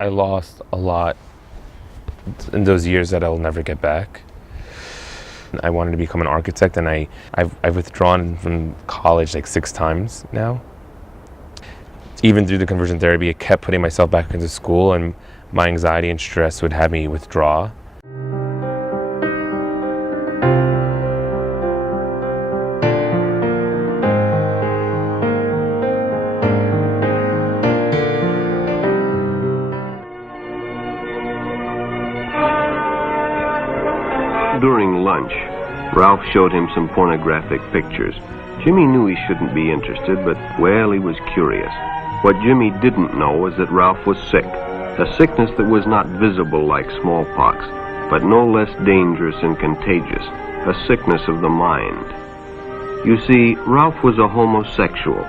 I lost a lot in those years that I'll never get back. I wanted to become an architect, and I've withdrawn from college like 6 times now. Even through the conversion therapy, I kept putting myself back into school, and my anxiety and stress would have me withdraw. During lunch, Ralph showed him some pornographic pictures. Jimmy knew he shouldn't be interested, but, well, he was curious. What Jimmy didn't know was that Ralph was sick, a sickness that was not visible like smallpox, but no less dangerous and contagious, a sickness of the mind. You see, Ralph was a homosexual,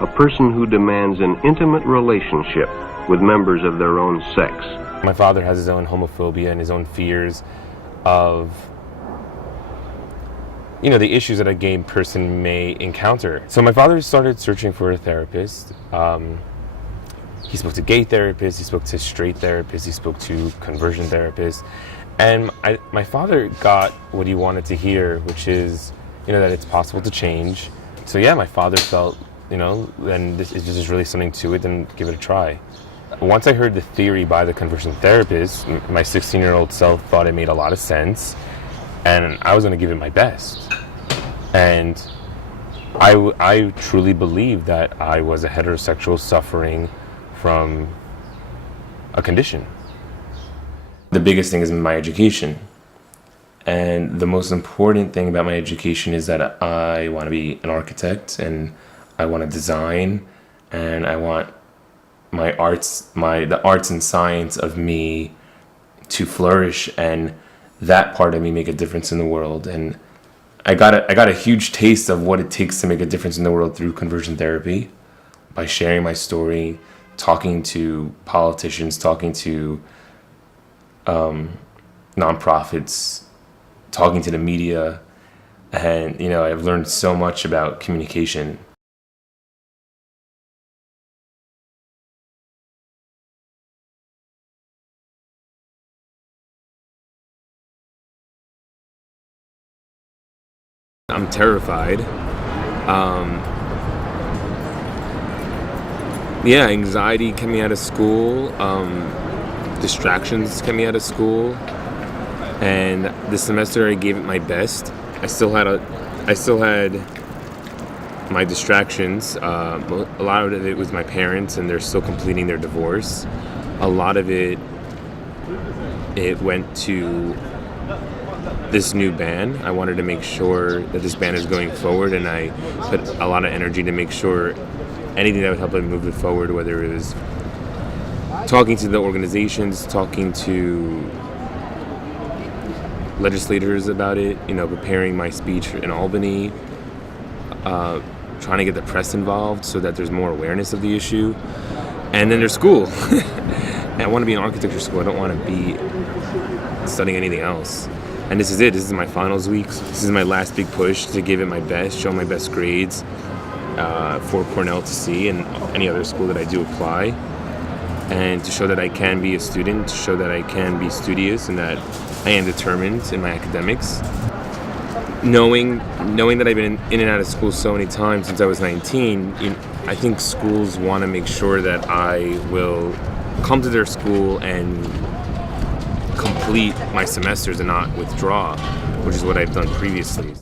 a person who demands an intimate relationship with members of their own sex. My father has his own homophobia and his own fears of the issues that a gay person may encounter. So my father started searching for a therapist. He spoke to gay therapists, he spoke to straight therapists, he spoke to conversion therapists. And my father got what he wanted to hear, which is, that it's possible to change. So yeah, my father felt, then this is just really something to it, then give it a try. Once I heard the theory by the conversion therapist, my 16-year-old self thought it made a lot of sense, and I was going to give it my best. And I truly believed that I was a heterosexual suffering from a condition. The biggest thing is my education. And the most important thing about my education is that I want to be an architect, and I want to design, and I want the arts and science of me to flourish, and that part of me make a difference in the world. And I got a huge taste of what it takes to make a difference in the world through conversion therapy, by sharing my story, talking to politicians, talking to nonprofits, talking to the media, and I've learned so much about communication. I'm terrified. Anxiety kept me out of school. Distractions kept me out of school. And this semester I gave it my best. I still had my distractions. A lot of it was my parents, and they're still completing their divorce. A lot of it went to this new band. I wanted to make sure that this band is going forward, and I put a lot of energy to make sure anything that would help it move it forward, whether it was talking to the organizations, talking to legislators about it, preparing my speech in Albany, trying to get the press involved so that there's more awareness of the issue. And then there's school. And I want to be in architecture school. I don't want to be studying anything else. And this is it. This is my finals week. This is my last big push to give it my best, show my best grades for Cornell to see, and any other school that I do apply, and to show that I can be a student, to show that I can be studious, and that I am determined in my academics. Knowing that I've been in and out of school so many times since I was 19, I think schools want to make sure that I will come to their school and complete my semesters and not withdraw, which is what I've done previously.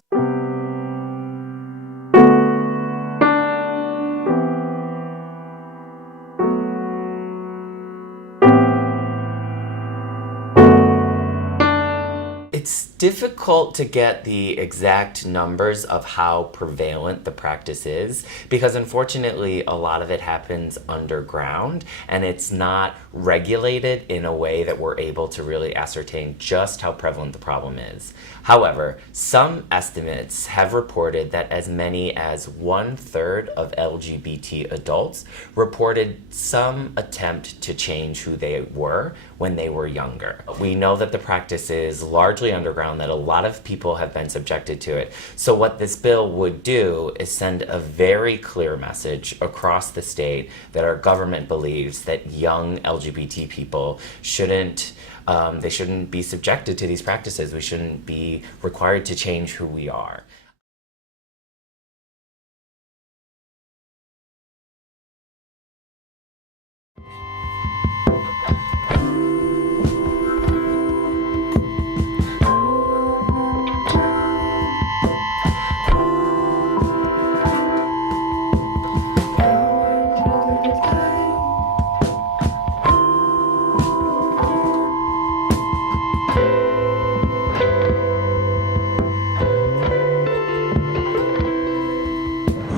It's difficult to get the exact numbers of how prevalent the practice is, because unfortunately a lot of it happens underground and it's not regulated in a way that we're able to really ascertain just how prevalent the problem is. However, some estimates have reported that as many as 1/3 of LGBT adults reported some attempt to change who they were when they were younger. We know that the practice is largely underground, that a lot of people have been subjected to it. So what this bill would do is send a very clear message across the state that our government believes that young LGBT people shouldn't be subjected to these practices. We shouldn't be required to change who we are.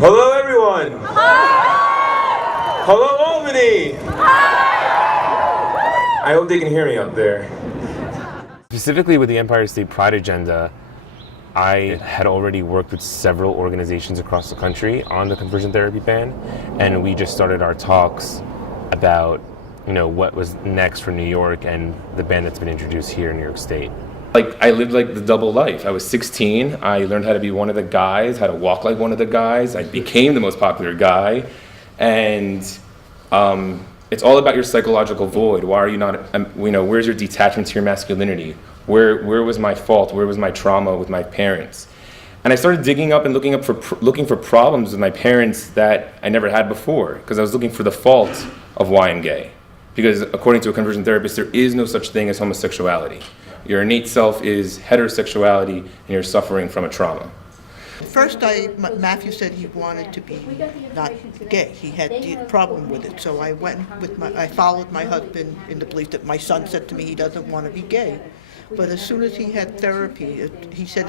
Hello, everyone. Hi. Hello, Albany. Hi. I hope they can hear me up there. Specifically with the Empire State Pride agenda, I had already worked with several organizations across the country on the conversion therapy ban, and we just started our talks about, what was next for New York and the ban that's been introduced here in New York State. I lived the double life. I was 16. I learned how to be one of the guys, how to walk like one of the guys. I became the most popular guy. And it's all about your psychological void. Why are you not, where's your detachment to your masculinity? Where was my fault? Where was my trauma with my parents? And I started digging up and looking for problems with my parents that I never had before, because I was looking for the fault of why I'm gay. Because according to a conversion therapist, there is no such thing as homosexuality. Your innate self is heterosexuality, and you're suffering from a trauma. First, Matthew said he wanted to be not gay. He had a problem with it. So I followed my husband in the belief that my son said to me he doesn't want to be gay. But as soon as he had therapy, he said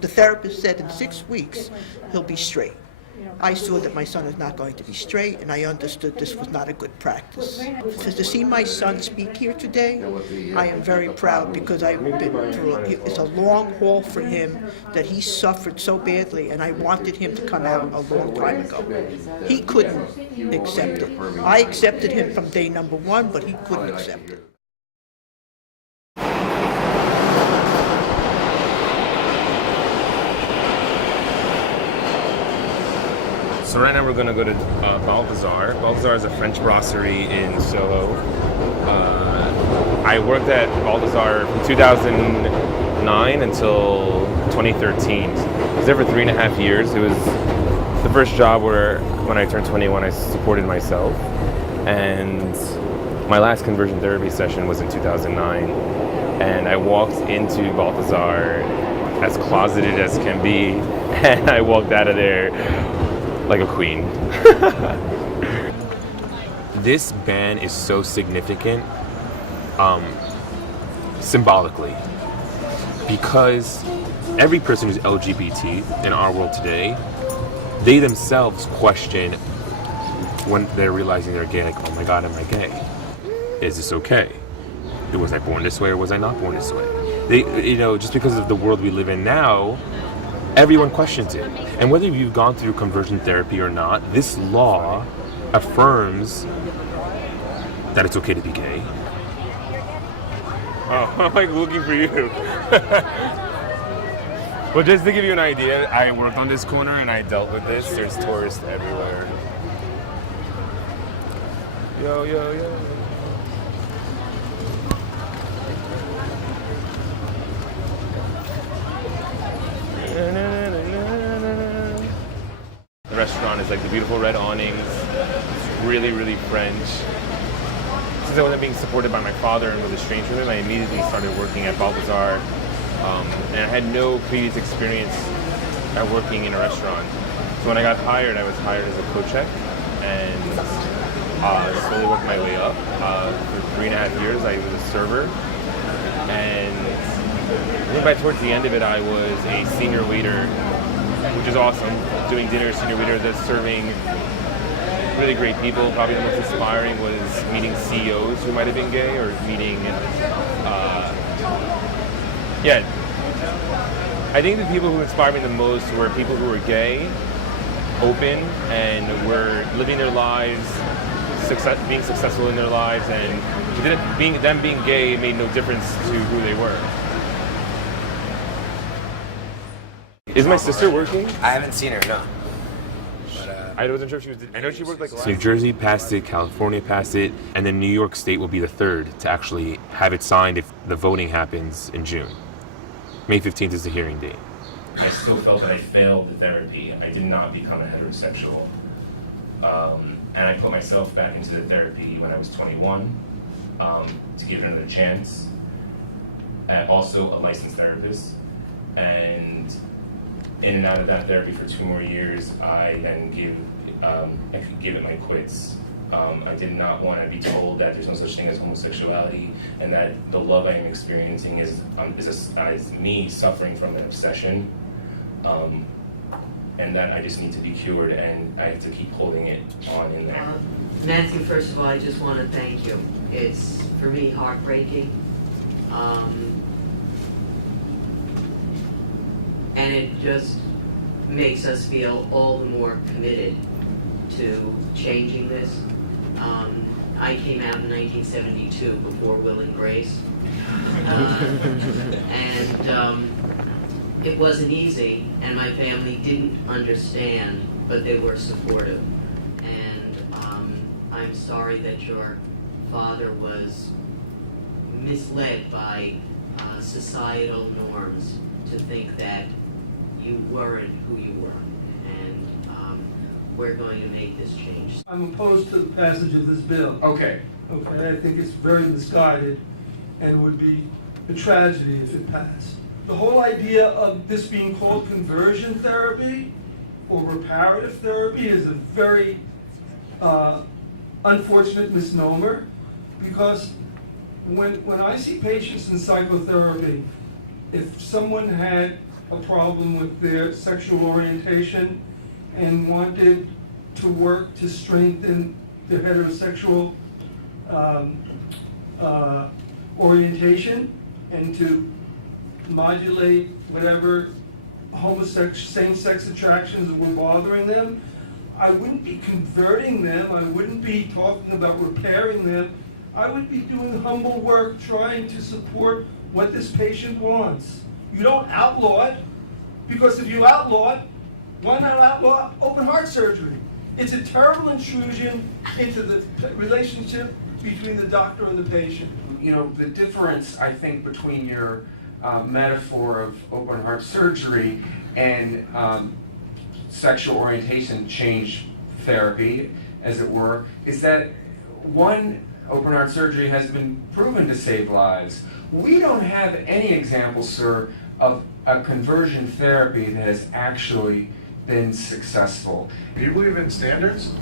the therapist said in 6 weeks he'll be straight. I saw that my son is not going to be straight, and I understood this was not a good practice. To see my son speak here today, I am very proud, because I've been through it's a long haul for him that he suffered so badly, and I wanted him to come out a long time ago. He couldn't accept it. I accepted him from day number 1, but he couldn't accept it. So right now we're going to go to Balthazar. Balthazar is a French brasserie in Soho. I worked at Balthazar from 2009 until 2013. I was there for 3.5 years. It was the first job where, when I turned 21, I supported myself. And my last conversion therapy session was in 2009. And I walked into Balthazar as closeted as can be, and I walked out of there like a queen. This ban is so significant, symbolically, because every person who's LGBT in our world today, they themselves question when they're realizing they're gay, like, oh my God, am I gay? Is this okay? Was I born this way or was I not born this way? They, just because of the world we live in now, everyone questions it. And whether you've gone through conversion therapy or not, this law affirms that it's okay to be gay. Oh, I'm looking for you. Well, just to give you an idea, I worked on this corner and I dealt with this. There's tourists everywhere. Yo, yo, yo. The restaurant is the beautiful red awnings. It's really, really French. Since I wasn't being supported by my father and was estranged from him, I immediately started working at Balthazar. And I had no previous experience at working in a restaurant. So when I got hired, I was hired as a co-check and slowly worked my way up. For 3.5 years, I was a server. And by towards the end of it, I was a senior waiter, which is awesome. Doing dinner, senior waiter, that's serving really great people. Probably the most inspiring was meeting CEOs who might have been gay, or meeting, I think the people who inspired me the most were people who were gay, open, and were living their lives, being successful in their lives, and them being gay made no difference to who they were. Is my sister working? I haven't seen her, no. I wasn't sure if she was. I know she worked like. New Jersey passed it, California passed it, and then New York State will be the third to actually have it signed if the voting happens in June. May 15th is the hearing date. I still felt that I failed the therapy. I did not become a heterosexual. And I put myself back into the therapy when I was 21 to give it another chance. Also a licensed therapist. And in and out of that therapy for 2 more years, I then give it my quits. I did not want to be told that there's no such thing as homosexuality, and that the love I am experiencing is me suffering from an obsession, and that I just need to be cured, and I have to keep holding it on in there. Matthew, first of all, I just want to thank you. It's, for me, heartbreaking. And it just makes us feel all the more committed to changing this. I came out in 1972 before Will and Grace. It wasn't easy, and my family didn't understand, but they were supportive. And I'm sorry that your father was misled by societal norms to think that you weren't who you were. And we're going to make this change. I'm opposed to the passage of this bill. Okay. Okay, I think it's very misguided and would be a tragedy if it passed. The whole idea of this being called conversion therapy or reparative therapy is a very unfortunate misnomer, because when I see patients in psychotherapy, if someone had a problem with their sexual orientation and wanted to work to strengthen their heterosexual orientation and to modulate whatever same-sex attractions were bothering them, I wouldn't be converting them, I wouldn't be talking about repairing them, I would be doing humble work trying to support what this patient wants. You don't outlaw it, because if you outlaw it, why not outlaw open heart surgery? It's a terrible intrusion into the relationship between the doctor and the patient. You know, the difference, I think, between your metaphor of open heart surgery and sexual orientation change therapy, as it were, is that one, open heart surgery has been proven to save lives. We don't have any examples, sir, of a conversion therapy that has actually been successful. Do you believe in standards?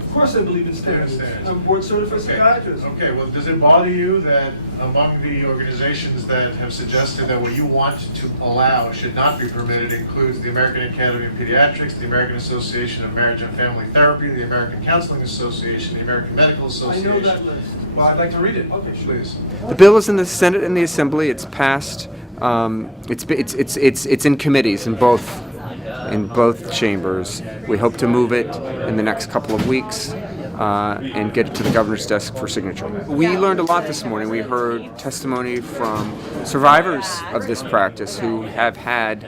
Of course I believe in standards. Standards. I'm board certified psychiatrist. Okay, well, does it bother you that among the organizations that have suggested that what you want to allow should not be permitted includes the American Academy of Pediatrics, the American Association of Marriage and Family Therapy, the American Counseling Association, the American Medical Association? I know that list. Well, I'd like to read it. Okay, sure. Please. The bill is in the Senate and the Assembly. It's passed. It's in committees in both chambers. We hope to move it in the next couple of weeks and get it to the governor's desk for signature. We learned a lot this morning. We heard testimony from survivors of this practice who have had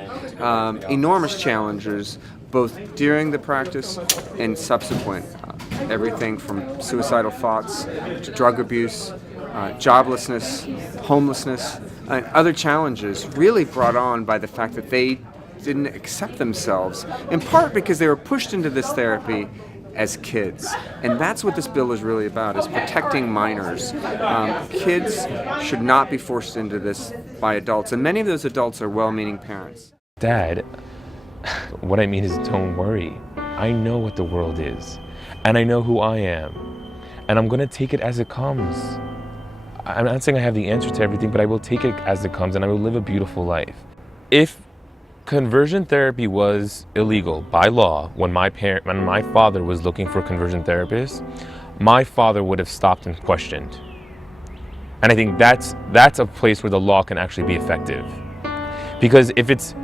enormous challenges both during the practice and subsequent. Everything from suicidal thoughts to drug abuse, joblessness, homelessness, and other challenges really brought on by the fact that they didn't accept themselves, in part because they were pushed into this therapy as kids. And that's what this bill is really about, is protecting minors. Kids should not be forced into this by adults, and many of those adults are well-meaning parents. Dad, what I mean is don't worry. I know what the world is, and I know who I am, and I'm gonna take it as it comes. I'm not saying I have the answer to everything, but I will take it as it comes, and I will live a beautiful life. If conversion therapy was illegal by law when my father was looking for a conversion therapist, my father would have stopped and questioned. And I think that's a place where the law can actually be effective. Because if it's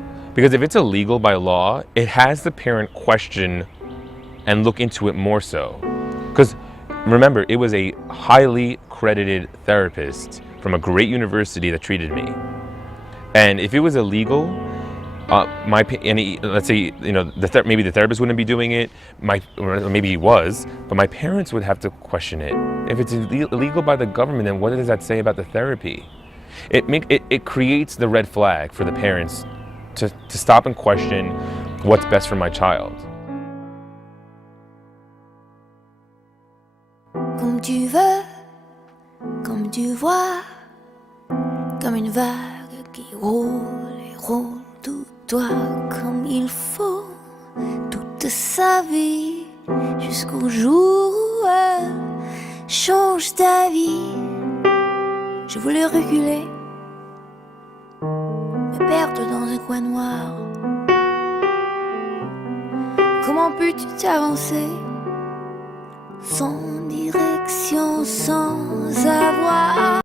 illegal by law, it has the parent question and look into it more so. Because remember, it was a highly credited therapist from a great university that treated me. And if it was illegal, Let's say maybe the therapist wouldn't be doing it, or maybe he was, but my parents would have to question it. If it's illegal by the government, then what does that say about the therapy? It creates the red flag for the parents to stop and question what's best for my child. Comme tu veux, comme tu vois, comme une vague qui roule et roule tout toi comme il faut, toute sa vie, jusqu'au jour où elle change ta vie. Je voulais reculer, me perdre dans un coin noir. Comment peux-tu t'avancer sans direction, sans avoir